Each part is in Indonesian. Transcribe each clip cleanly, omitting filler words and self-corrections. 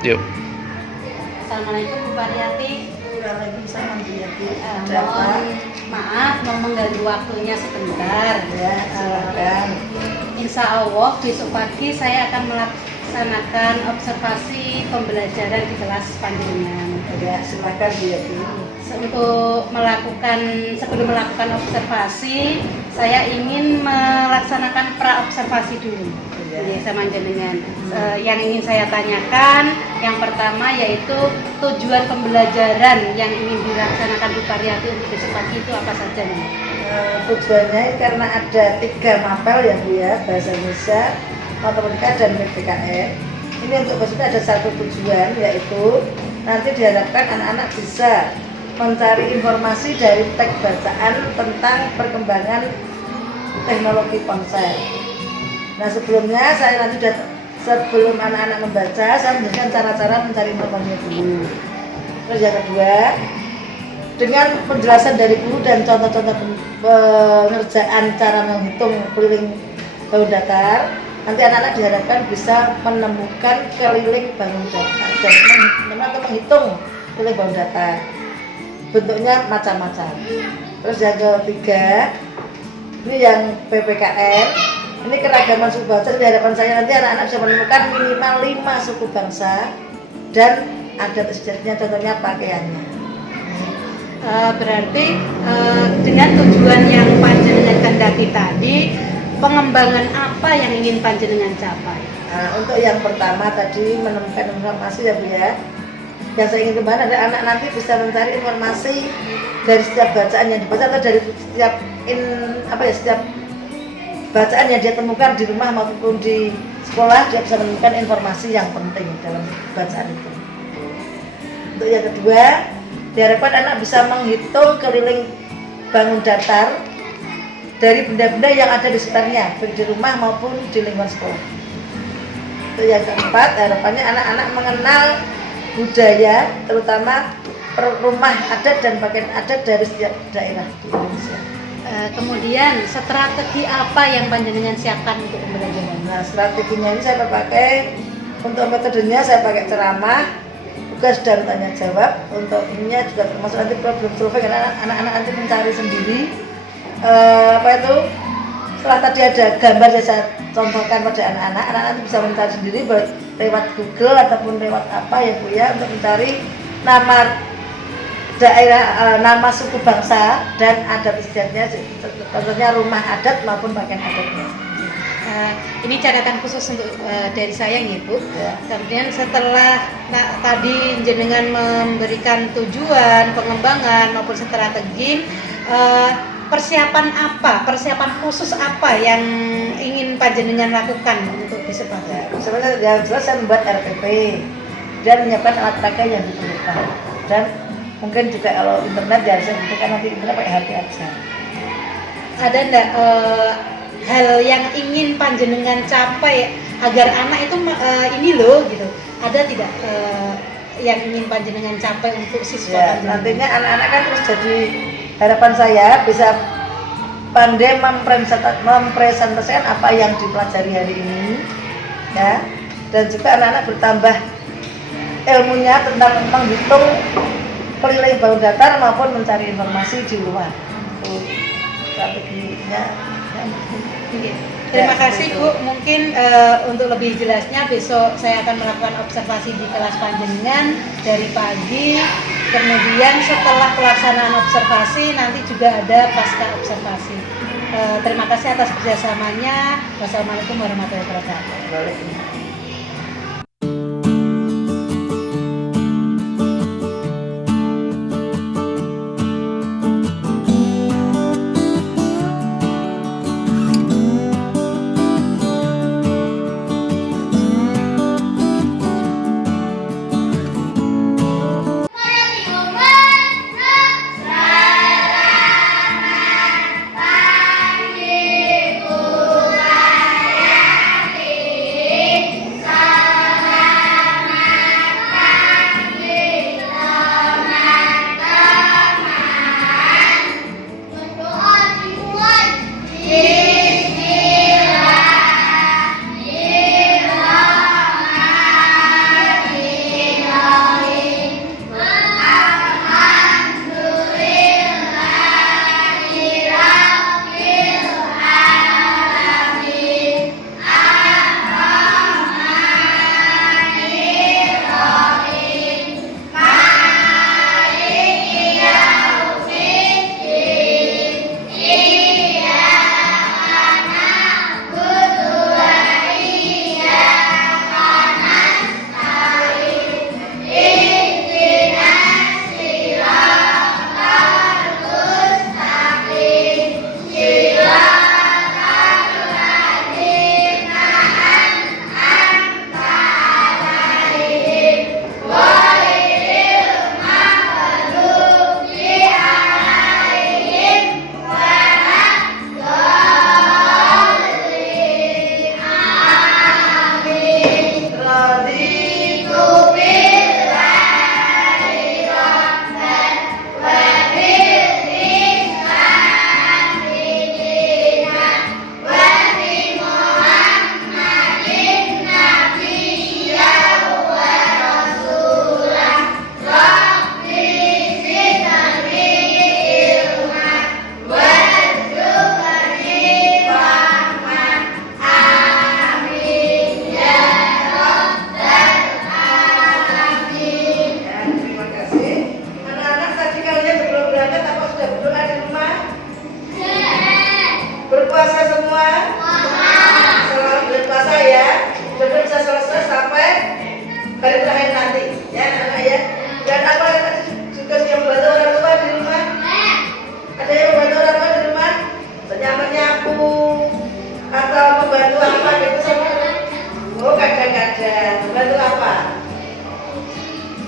Yuk. Assalamualaikum Bu Pariyati. Waalaikumsalam Bu Yati. Mohon maaf mau mengganggu waktunya sebentar. Ya, silakan. Insya Allah besok pagi saya akan melaksanakan observasi pembelajaran di kelas panjenengan. Ya, silakan Bu Yati. Sebelum melakukan observasi, saya ingin melaksanakan pra-observasi dulu. Jadi sama jenengan. Yang ingin saya tanyakan, yang pertama yaitu tujuan pembelajaran yang ingin dilaksanakan Bu Pariyati untuk besok pagi itu apa saja nih? Tujuannya karena ada 3 mapel ya Bu ya, bahasa Indonesia, matematika dan PPKN. Ini untuk besoknya ada satu tujuan, yaitu nanti diharapkan anak-anak bisa mencari informasi dari teks bacaan tentang perkembangan teknologi ponsel. Nah sebelumnya saya nanti sebelum anak-anak membaca, saya menjelaskan cara-cara mencari informasinya dulu. Terus yang kedua, dengan penjelasan dari guru dan contoh-contoh pengerjaan cara menghitung keliling bau datar, nanti anak-anak diharapkan bisa menemukan keliling bangun datar dan atau menghitung keliling bau datar. Bentuknya macam-macam. Terus yang ketiga, ini yang PPKN. Ini keragaman suku bangsa. Di hadapan saya nanti anak-anak bisa menemukan minimal 5 suku bangsa dan adat istiadatnya, contohnya pakaiannya. Berarti dengan tujuan yang panjenengan kendaki tadi, pengembangan apa yang ingin panjenengan capai? Untuk yang pertama tadi menemukan informasi ya Bu ya. Yang saya ingin kembali adalah anak nanti bisa mencari informasi dari setiap bacaan yang dibaca atau dari setiap bacaan yang dia temukan di rumah maupun di sekolah, dia bisa menemukan informasi yang penting dalam bacaan itu. Untuk yang kedua, diharapkan anak bisa menghitung keliling bangun datar dari benda-benda yang ada di sekitarnya, baik di rumah maupun di lingkungan sekolah. Untuk yang keempat, harapannya anak-anak mengenal budaya, terutama rumah adat dan pakaian adat dari setiap daerah di Indonesia. Kemudian strategi apa yang panjenengan siapkan untuk pembelajaran? Nah, strateginya ini saya pakai untuk metodenya, saya pakai ceramah, tugas dan tanya jawab. Untuk ininya juga termasuk nanti problem solving, karena anak-anak nanti mencari sendiri setelah tadi ada gambar yang saya contohkan pada anak-anak nanti bisa mencari sendiri lewat Google ataupun lewat apa ya Bu ya, untuk mencari nama daerah, nama suku bangsa dan adat istiadatnya, contohnya rumah adat maupun pakaian adatnya. Ini catatan khusus untuk dari saya nih Bu. Ya. Kemudian setelah tadi jenengan memberikan tujuan, pengembangan maupun strategi, persiapan khusus apa yang ingin panjenengan lakukan untuk besok pagi? Ya, sebenarnya yang jelas saya membuat RTP dan menyiapkan alat pakai yang diperlukan, dan mungkin juga kalau internet ya saya butuhkan nanti internet pakai HP aja. Ada enggak hal yang ingin panjenengan capai agar anak itu ini loh gitu? Ada tidak yang ingin panjenengan capai untuk siswa Ya, panjenengan? nantinya anak-anak kan terus jadi harapan saya bisa pandai mempresentasikan apa yang dipelajari hari ini, ya, dan juga anak-anak bertambah ilmunya tentang menghitung keliling bawah datar maupun mencari informasi di luar. Itu strateginya. Oke. Terima kasih Bu. Mungkin untuk lebih jelasnya besok saya akan melakukan observasi di kelas panjenengan dari pagi. Kemudian setelah pelaksanaan observasi nanti juga ada pasca observasi. Terima kasih atas kerjasamanya. Wassalamualaikum warahmatullahi wabarakatuh. Waalaikumsalam.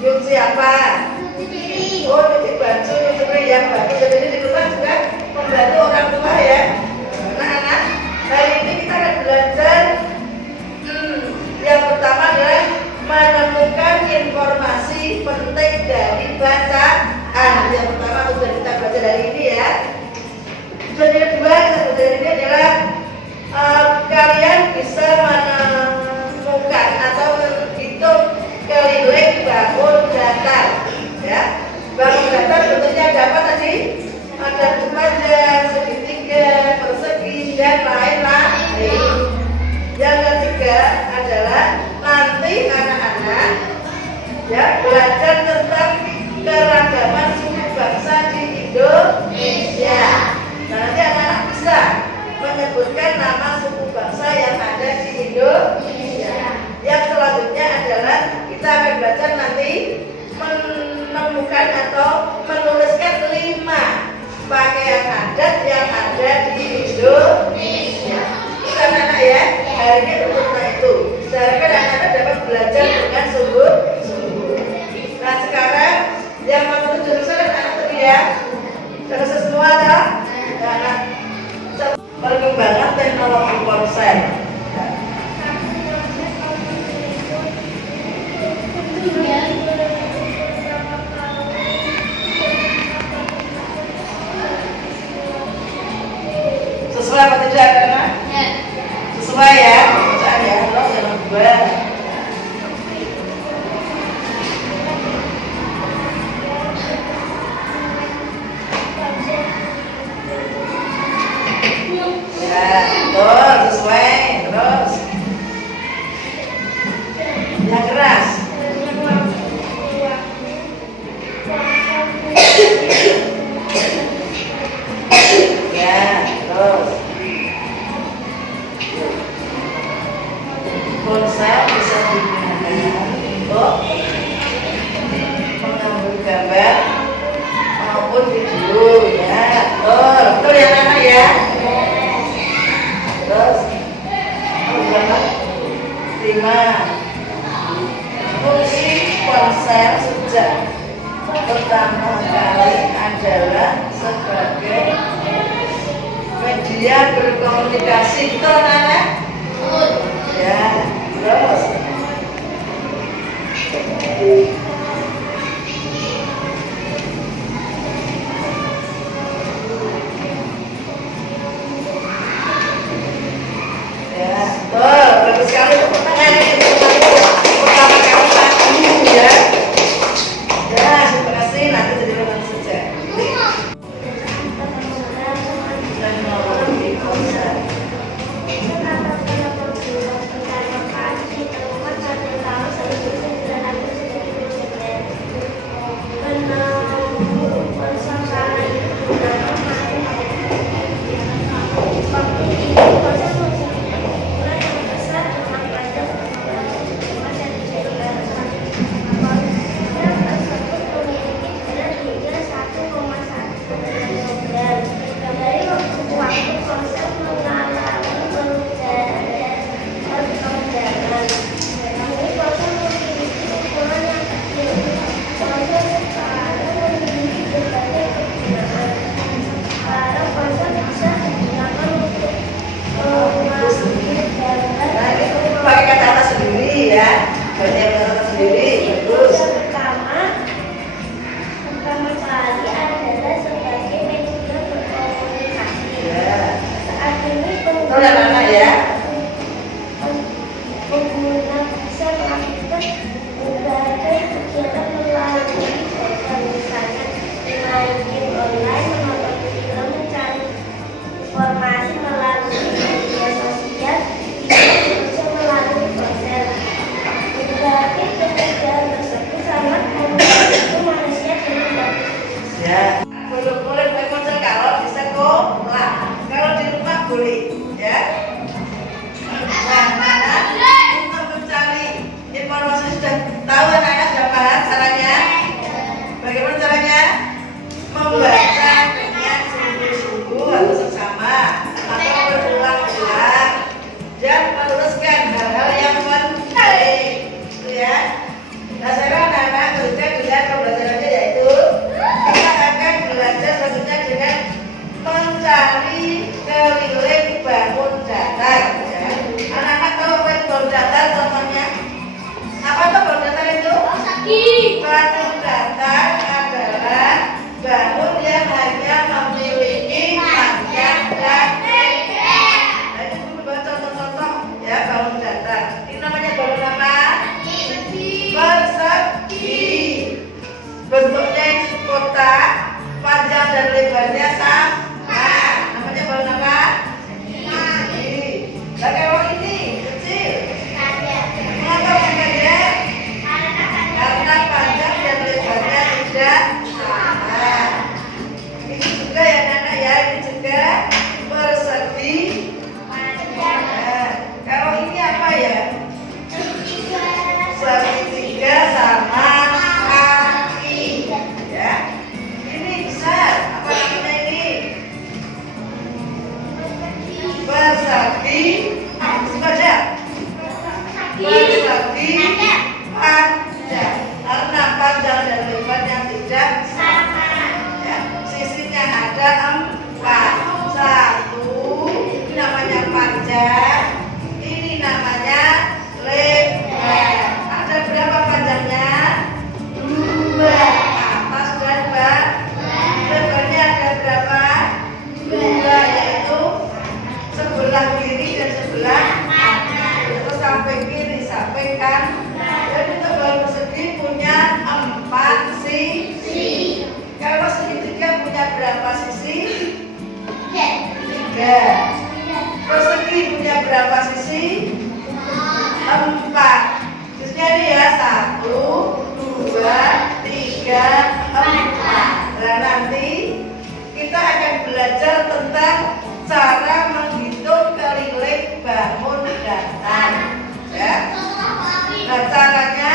Nyuci apa? Oh, nyuci baju, nyuci yang bagus. Jadi di rumah juga membantu orang tua ya. Anak-anak, hari ini kita akan belajar. Yang pertama adalah menemukan informasi penting dari bacaan. Yang pertama sudah kita baca dari ini ya. Jadi kedua kita baca dari ini adalah kalian bisa menemukan atau menghitung keliling bangun datar ya. Bangun datar bentuknya ada apa tadi? Ada panjang, segitiga, persegi dan lain-lain. Yang ketiga adalah nanti anak-anak ya belajar tentang keragaman suku bangsa di Indonesia. Nah, nanti anak-anak bisa menyebutkan nama suku bangsa yang ada di Indonesia. Yang selanjutnya adalah kita akan belajar nanti menemukan atau menuliskan 5 pakaian adat yang ada di Indonesia. Bukan anak ya, hari ini tentang itu. Seharusnya anak-anak dapat belajar dengan sungguh-sungguh. Nah sekarang yang mau jurusan anak tadi ya, selesai semua lah. Perkembangan teknologi ponsel. Sesuai apa tidak karena? Sesuai ya, bacaan ya, terus yang kedua. Ya, betul, sesuai, terus. Yang keras. Ya, terus. Ponsel bisa digunakan untuk mengambil gambar maupun video ya, betul, betul ya anak ya. Terus berapa? 5. Fungsi ponsel sejak pertama kali adalah sebagai media berkomunikasi, betul anak? Ya, terus ya, betul, bagus sekali tepuk tangan ini pertama kali tadi ya. Ya, terima kasih, nanti jadi rekan saja. Teknologi ponsel. Bangun datar adalah bangun yang hanya memiliki panjang dan lebar. Nah, ini dulu buat contoh-contoh ya bangun datar. Ini namanya bangun apa? Persegi. Bentuknya itu kotak, panjang dan lebarnya sama. Namanya bangun apa? Persegi. Nah, kalau ini kecil. Mengapa panjangnya? Karena panjang dan lebarnya tidak sama. Ini juga ya anak ya, ini juga persegi. Nah, kalau ini apa ya? Segitiga sama kaki. Ya. Ini besar. Apa namanya ini? Persegi. Sepadan. Persegi panjang. Karena panjang dan lebarnya tidak sama. Ya. Sisinya ada 4. Satu, ini namanya panjang. Ini namanya lebar. Ada berapa panjangnya? 2. Atas dan bawah. Lebarnya ada berapa? 2, yaitu sebelah kiri dan sebelah kanan. Terus sampai kiri sampai kanan. Jadi untuk bangun persegi punya 4 sisi. Kalau segitiga punya berapa sisi? 3. Persegi punya berapa sisi? 4. Sisinya ini ya 1, 2, 3, 4. Nah nanti kita akan belajar tentang cara menghitung keliling bangun datar. Ya. Nah caranya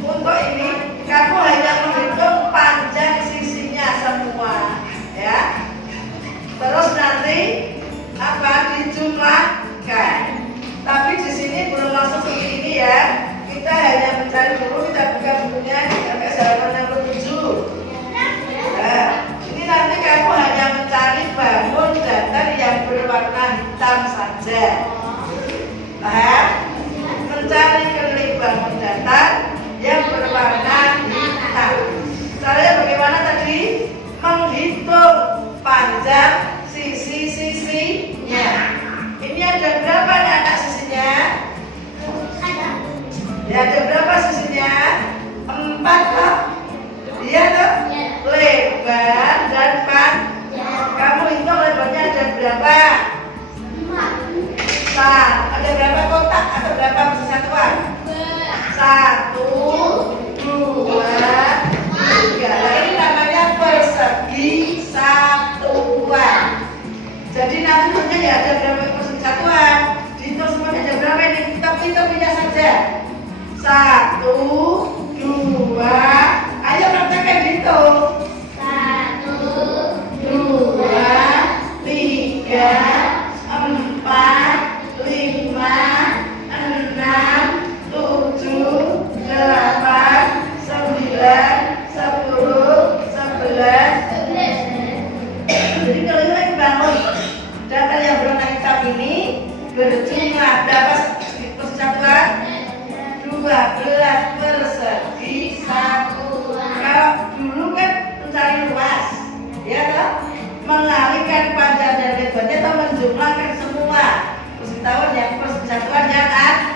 untuk ini kamu hanya menghitung panjang sisinya semua, ya. Terus nanti apa dijumlahkan. Tapi di sini belum langsung seperti ini ya. Kita hanya mencari dulu, kita buka bukunya sampai halaman 67. Nah, ini nanti kamu hanya mencari bangun datar yang berwarna hitam saja. Paham? Mencari keliling bangun datar yang berwarna hitam. Caranya bagaimana tadi? Menghitung panjang sisi-sisinya. Ini ada berapa anak sisinya? Ya ada berapa sisinya? 4 toh? Iya toh? Lebar dan panjang. Kamu hitung lebarnya ada berapa? 4. Ada berapa kotak atau berapa persatuan? 1, 2, 3. Nah ini namanya persegi satuan. Jadi nanti punya ya ada berapa persegi satuan? Dihitung semuanya ada berapa ini? Kita punya saja. 1, 2. Ayo praktekkan dihitung. 1, 2, 3, 4, 5, 6, 7, 8, 9, 10, 11. Jadi kalau ini bangun datar yang berwarna hitam ini berjumlah berapa persatuan? 12 persegi satuan. Kalau dulu kan mencari luas, ya toh? Mengalihkan panjang dan lebarnya atau menjumlahkan semua persatuan yang persegi satuan yang ada.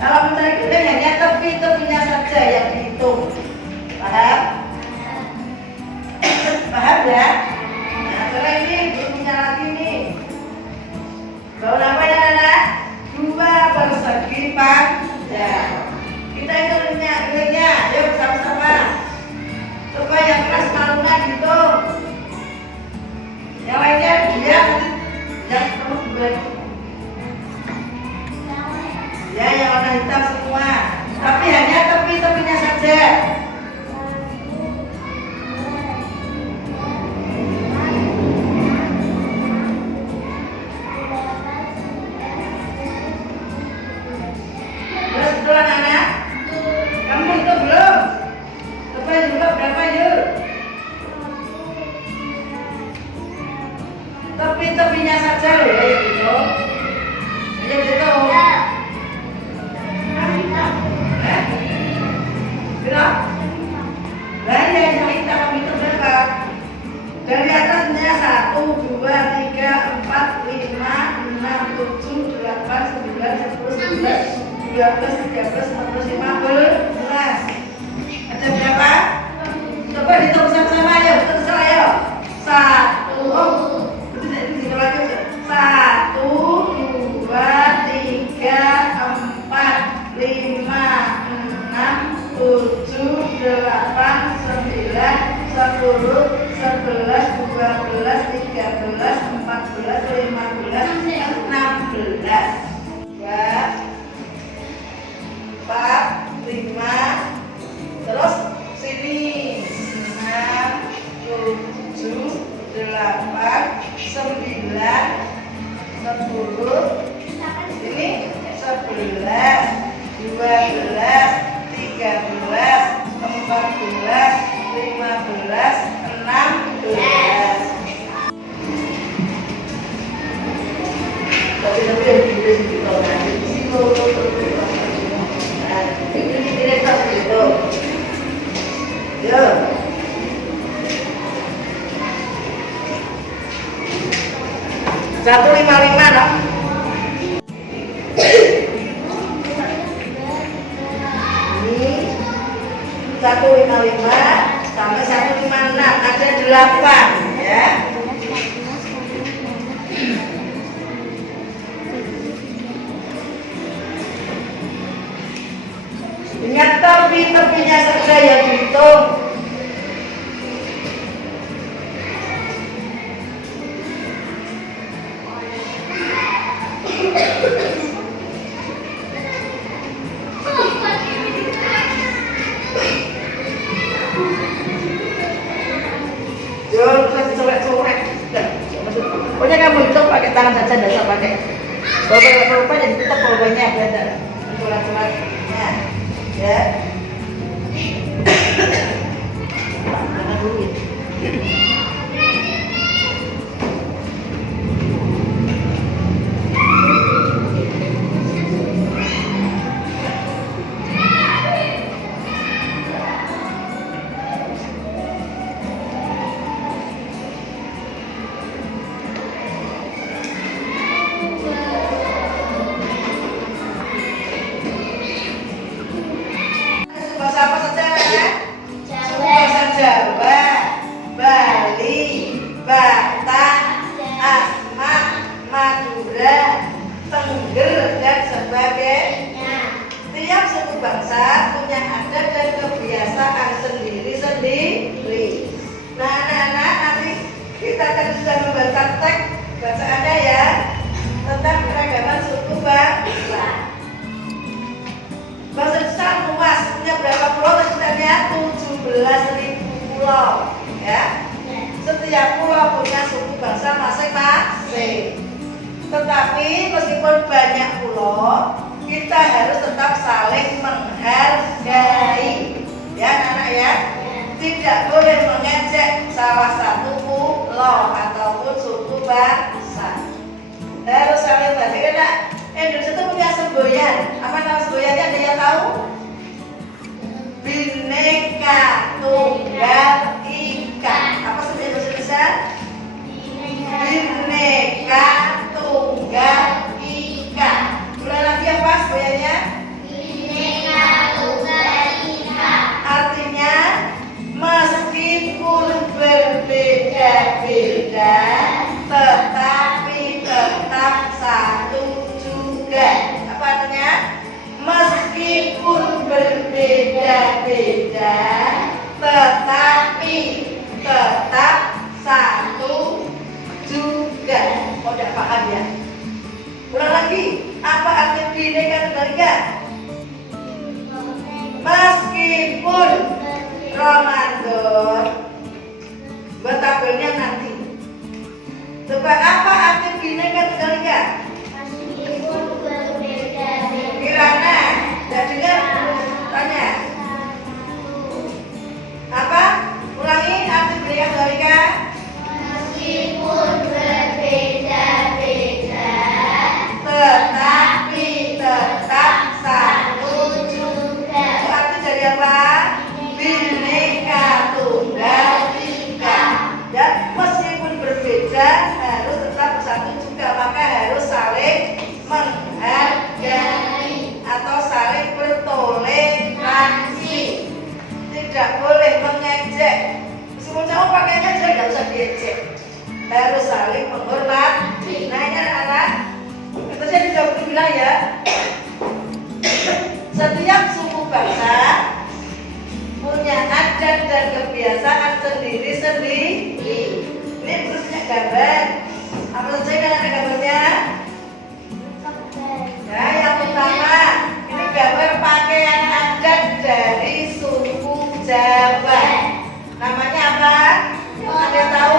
Kalau mencari keliling hanya tepi-tepinya saja yang dihitung. Paham? Paham ya? Nah, sekarang ini bukunya lagi nih. Bangun apa ya anak? 2. yang kita menghitung berapa? Dari atasnya 1, 2, 3, 4, 5, 6, 7, 8, 9, 10, 11, 12, 13, 14, 15. Ada berapa? Coba dihitung bersama-sama ya, betul-betul ayo. 1, ini lagi. 1, 2, 3, 4, 5, 6, 7, 8, 9, 10, 11, 12, 13, 14, 15, 16. 2, 4, 5. Terus sini 6, 7, 8, 9, 10. Ini 11, 12, 13, 14, 15, 16. Tapi yang di situ nanti di situ. Nah, ini direktur gitu. Yo. 155 no? Ini 155 sampai 156 ada 8 ya. Ingat tepi-tepinya saja yang dihitung. Pokoknya kamu hitung pakai tangan saja, tidak usah pakai bawa jadi tetap bawahnya ada surat-suratnya ya. Jangan duit. Bahasa apa saja ya? Bahasa Jawa, Bali, Batak, Asmat, Madura, Tengger dan sebagainya. Tiap suku bangsa punya adat dan kebiasaan sendiri-sendiri. Nah, anak-anak nanti kita akan sudah membaca teks bacaannya ya tentang keragaman suku bangsa. Bahasa Indonesia luas, punya berapa pulau? Ternyata 17.000 pulau ya. Setiap pulau punya suku bangsa masing-masing. Tetapi meskipun banyak pulau, kita harus tetap saling menghargai ya anak-anak ya. Tidak boleh mengejek salah satu pulau ataupun suku bangsa. Harus saling menghargai. Karena Indonesia itu punya semboyan. Apa nama semboyannya? Ada yang tahu? Bhinneka Tunggal Ika. Apa sebenarnya bahasa Indonesia? Bhinneka Tunggal Ika. Mulai lagi apa semboyannya? Bhinneka Tunggal Ika. Artinya meskipun berbeda-beda, tetapi tetap satu juga. Apa artinya? Meskipun berbeda-beda, tetapi tetap satu juga. Oh, tidak paham ya? Ulang lagi. Apa arti Bhinneka Tunggal Ika? Meskipun Ramadan, buat tabelnya nanti. Coba apa arti Bhinneka Tunggal Ika? Kirana, tidak dengar? Tanya. Apa? Ulangi arti Bhinneka Tunggal Ika. Meskipun berbeda-beda, tetapi tetap saling mengejek. Meskipun kamu pakainya jelek, nggak usah diejek. Harus saling menghormati. Nah ini anak-anak, itu saya bisa bilang ya. Setiap suku bangsa punya adat dan kebiasaan sendiri-sendiri. Ini terusnya gambar. Apa saja yang ada gambarnya? Nah, yang pertama, ini gambar pakaian adat dari suku Jawa. Namanya apa? Ada yang tahu?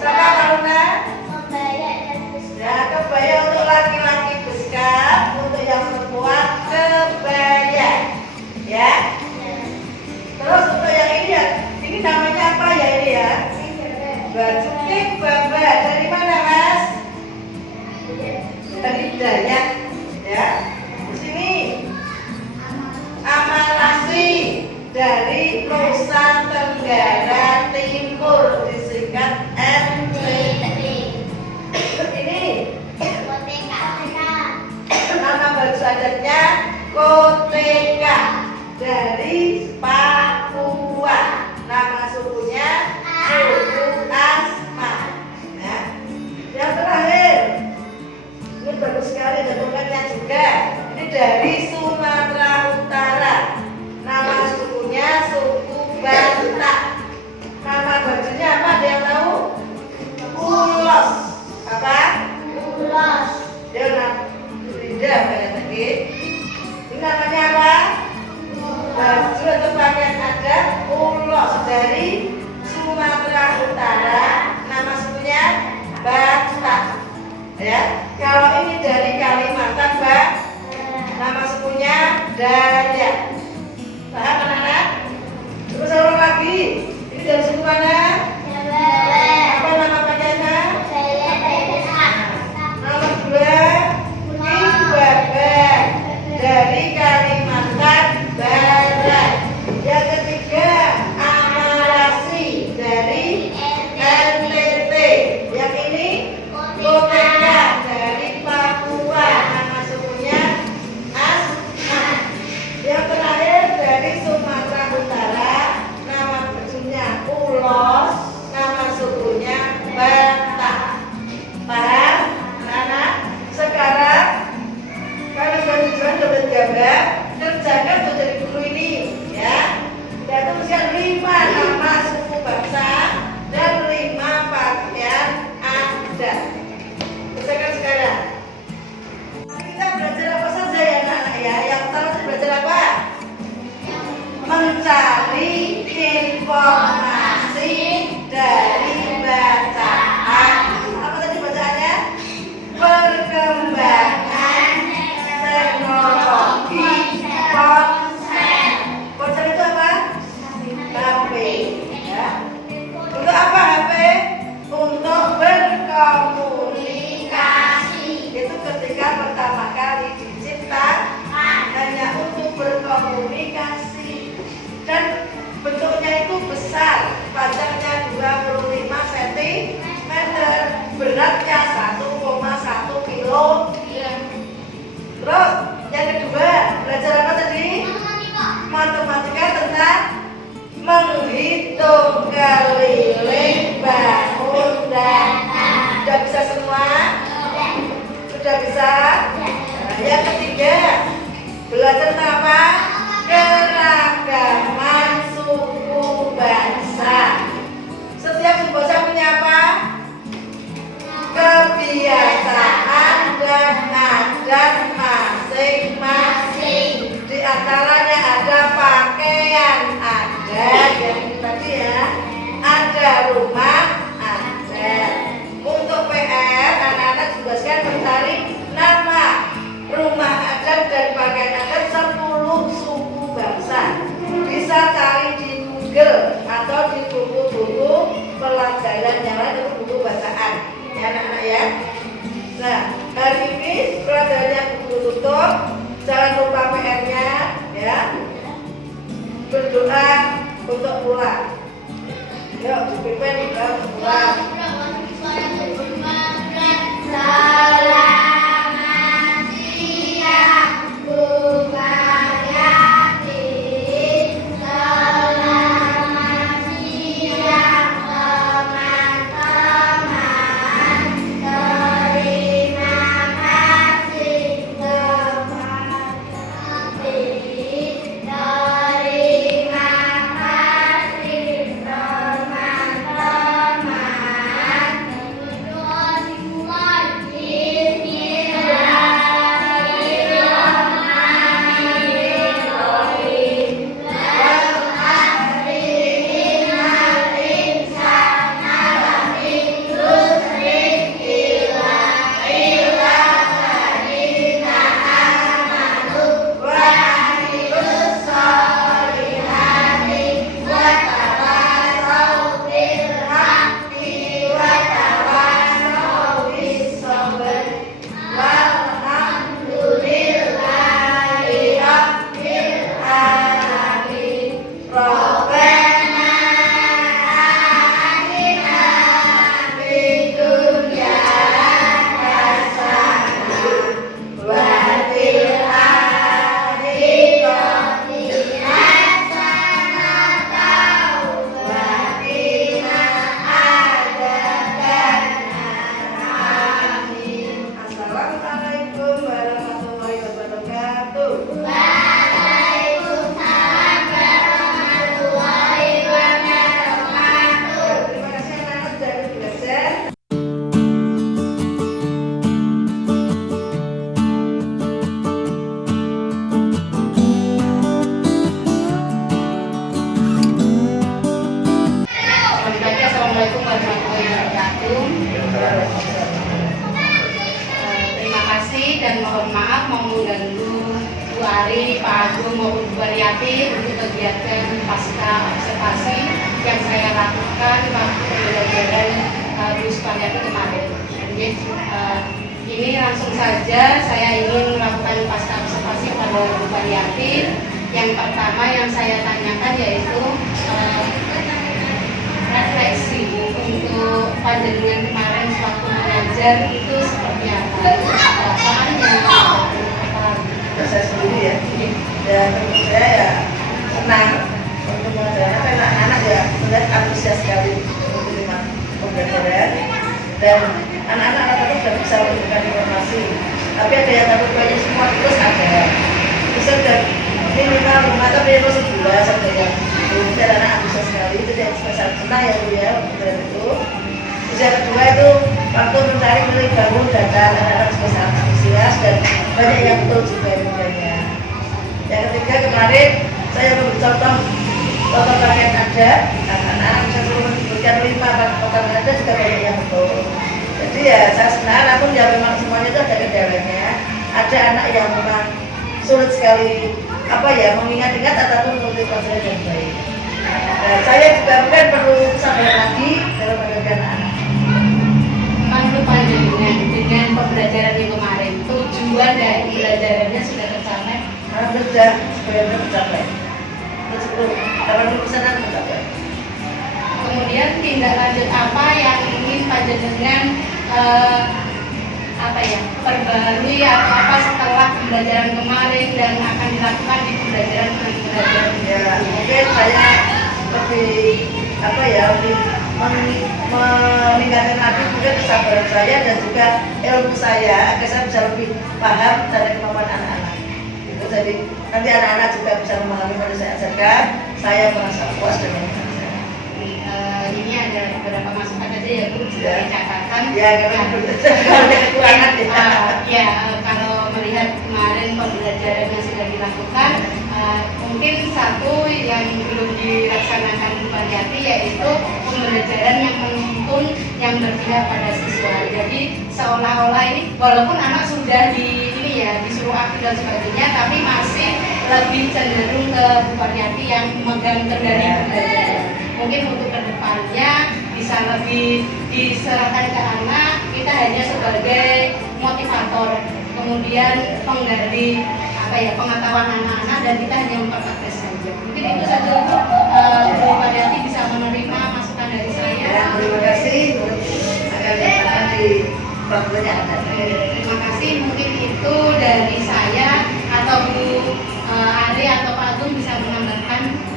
Siapa Maruna? Ya, kebaya untuk laki-laki beskap, untuk yang perempuan kebaya. Ya. Terus untuk yang ini ya, ini namanya apa ya ini ya? Baju baba. Dari mana Mas? Dari Dayak. Ya. Di sini Amalasi dari Nusa Tenggara Timur disingkat NTT. Ini nama baju adatnya Koteka dari Papua. Nama sukunya suku Asma. Nah, yang terakhir, ini bagus sekali dokumennya juga. Ini dari Sumatera Utara. Nama sukunya suku Batak. Nama bajunya apa? Ada yang tahu? Ulos. Apa? Ulos. Dia lidah kayak tadi. Ini namanya apa? Baju atau pakaian adat ulos dari Sumatera Utara. Nama sukunya Batak. Ya. Kalau ini dari Kalimantan, Mbak. Nama sukunya Dayak. Paham anak-anak? Terus satu lagi. Ini dari suku mana? Apa nama pakaiannya? Nama kedua Baba dari Kalimantan Barat. Yang ketiga Amalasi dari NTT. Yang ini Koteka dari Papua. Nama sukunya Asma. Yang terakhir dari Sumatera Utara. Nama bajunya Ulos. Nama sukunya Batak. Paham? Anak-anak? Sekarang kalian tujuan dapat gambar, kerjakan tuh dari buku ini, ya. Dan tuliskan 5 nama suku bangsa dan 5 pakaian adat. Kerjakan sekarang. Kita belajar apa saja ya anak-anak ya? Yang pertama kita belajar apa? Mencari informasi dari bacaan. Apa tadi bacaannya? Perkembangan teknologi ponsel. Ponsel itu apa? HP. Ya. Untuk apa HP? Untuk berkomunikasi. Itu ketika pertama kali diciptakan hanya untuk berkomunikasi. Dan bentuknya itu besar, panjangnya 25 cm, beratnya 1,1 kg. Terus yang kedua, belajar apa tadi? Matematika tentang menghitung keliling bangun data. Sudah bisa semua? Sudah bisa? Nah, yang ketiga, belajar tentang apa? Keragaman suku bangsa. Setiap suku bangsa punya apa? Kebiasaan dan adat masing-masing. Di antaranya ada pakaian adat yang tadi ya, ada rumah adat. Untuk PR, anak-anak tugaskan mencari nama rumah adat dan pakaian adat 10 suku bangsa. Bisa cari di Google atau di buku-buku pelajaran yang lain atau buku bacaan. Ya anak-anak ya. Nah, hari ini pelajarannya buku tutup. Jangan lupa PR-nya ya. Berdoa untuk pulang. Yuk, dipimpin kita pulang. Selamat siang, Bu Mariati. Selamat Lestari, Pak Agung maupun Bu Variati untuk kegiatan pasca observasi yang saya lakukan waktu pembelajaran Bu Suparyati kemarin. Jadi ini langsung saja saya ingin melakukan pasca observasi pada Bu Variati. Yang pertama yang saya tanyakan yaitu refleksi untuk panjenengan kemarin sewaktu mengajar itu seperti apa? Perasaannya, Saya sendiri ya, dan menurut saya ya senang untuk mengajarkan karena anak-anak ya melihat antusias sekali untuk menerima pembelajaran, dan anak-anak rata-rata sudah bisa memberikan informasi, tapi ada yang takut banyak semua terus ada bisa dan minimal 5 atau minimal 11 ada yang dan anak antusias sekali. Itu yang saya senang ya Bu ya pembelajaran itu. Terus yang kedua itu waktu mencari bangun data, anak-anak juga sangat antusias dan banyak yang betul juga nilainya. Yang ketiga kemarin saya memberi contoh pakaian ada, anak-anak bisa memberikan 5 pakaian ada juga banyak yang betul. Jadi ya saya senang, namun ya memang semuanya itu ada kendalanya. Ada anak yang memang sulit sekali mengingat-ingat ataupun menulis pelajaran yang baik. Saya juga mungkin perlu kesabaran lagi dalam mengajarkan anak. Menurut panjenengan dengan pembelajaran yang kemarin, tujuan dari pembelajarannya sudah tercapai? Alhamdulillah sebenarnya tercapai. Meskipun 80% tercapai. Kemudian tindak lanjut apa yang ingin panjenengan perbarui atau apa setelah pembelajaran kemarin dan akan dilakukan di pembelajaran Ya mungkin saya lebih meningkatkan lagi mungkin kesabaran saya dan juga ilmu saya agar saya bisa lebih paham dari kemampuan anak-anak. Itu jadi nanti anak-anak juga bisa memahami apa yang saya ajarkan. Saya merasa puas dengan itu. Ini ada beberapa masukan aja ya Bu, sebagai catatan. Ya karena ada kekurangan ya. Kalau melihat kemarin pembelajaran yang sudah dilakukan, mungkin satu yang belum dilaksanakan Bu Variati yaitu pembelajaran yang menuntun yang berpihak pada siswa. Jadi seolah-olah ini walaupun anak sudah disuruh aktif dan sebagainya, tapi masih lebih cenderung ke Bu Variati yang memegang kendali pembelajaran. Mungkin untuk kedepannya bisa lebih diserahkan ke anak, kita hanya sebagai motivator, kemudian penggali pengetahuan anak-anak, dan kita hanya mempertegas saja. Mungkin itu saja untuk Bu Variati bisa menerima masukan dari saya. Ya, terima kasih akan datang di waktunya ada. Terima kasih, mungkin itu dari saya atau Bu Ari atau Pak Agung bisa menambahkan.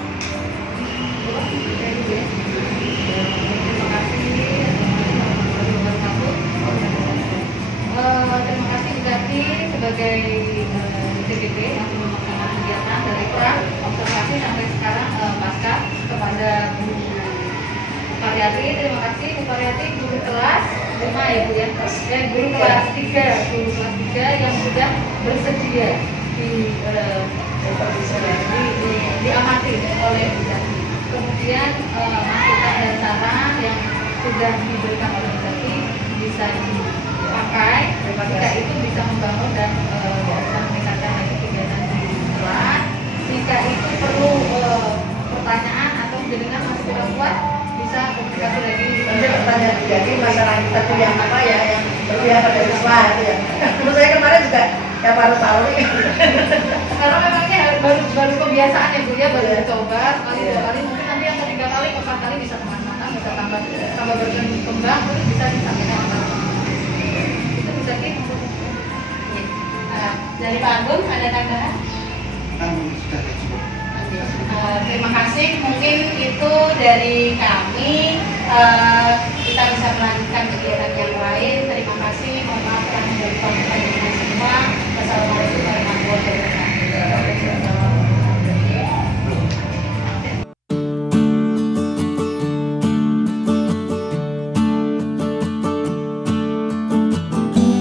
Terima kasih Bu Dati sebagai DPP yang melaksanakan kegiatan dari pra observasi sampai sekarang pasca kepada Bu Variati. Terima kasih Bu Variati, guru kelas 5 ya Bu ya, dan guru kelas 3 yang sudah bersedia diamati oleh Bu Dati. Kemudian masukan dan saran yang sudah diberikan oleh Bu Dati bisa dipakai jika itu bisa membangun dan bisa meningkatkan lagi kegiatan di kelas. Jika itu perlu pertanyaan atau jenengan masih kurang kuat, bisa komunikasi lagi. Nanti pertanyaan jadi masalah kita tuh yang yang berpihak pada siswa itu ya. Menurut saya kemarin juga yang baru tahu nih. Karena memangnya baru kebiasaan ya Bu ya, baru dicoba sekali dua kali, mungkin nanti yang ketiga kali, keempat kali bisa matang, bisa tambah berkembang, terus bisa disampaikan. Itu bisa gitu. Dari Pak Agung ada tambahan? Sudah cukup. Terima kasih. Mungkin itu dari kami. Kita bisa melanjutkan kegiatan